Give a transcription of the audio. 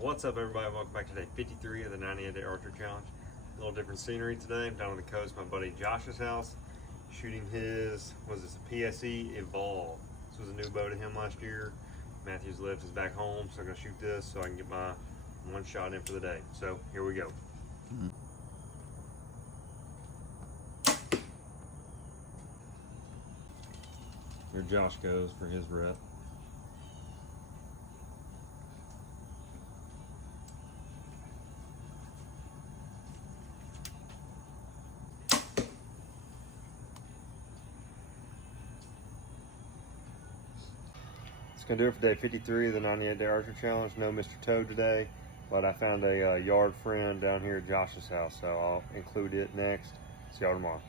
What's up, everybody? Welcome back to day 53 of the 98-day archery challenge. A little different scenery today. I'm down on the coast, my buddy Josh's house, shooting his, was this a PSE Evolve? This was a new bow to him last year. Matthew's lift is back home, so I'm gonna shoot this so I can get my one shot in for the day. So here we go. Here Josh goes for his rep. Gonna do it for day 53 of the 98-day archery challenge. No Mr. Toad today, but I found a yard friend down here at Josh's house, so I'll include it next. See y'all tomorrow.